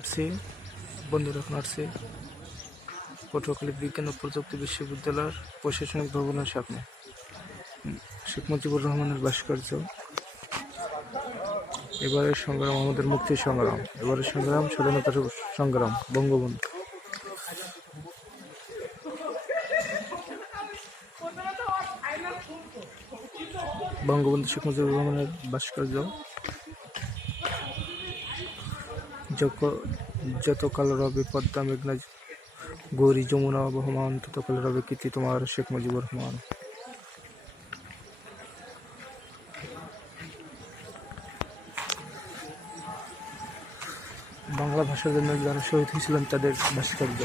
আসছি, বন্ধুরা এখন আসছি পটুয়াখালী বিজ্ঞান ও প্রযুক্তি বিশ্ববিদ্যালয়ের প্রশাসনিক ভবনের সামনে শেখ মুজিবুর রহমানের ভাস্কর্য। এবারের সংগ্রাম আমাদের মুক্তির সংগ্রাম, এবারের সংগ্রাম স্বাধীনতার সংগ্রাম। বঙ্গবন্ধু বঙ্গবন্ধু শেখ মুজিবুর রহমানের ভাস্কর্য। যত কাল রবে পদ্মা মেঘনা গৌরী যমুনা বহমান, তত কাল রবে কীর্তি তোমার শেখ মুজিবুর রহমান। বাংলা ভাষার জন্য যারা শহীদ হয়েছিলেন তাদের ভাস্কর্য।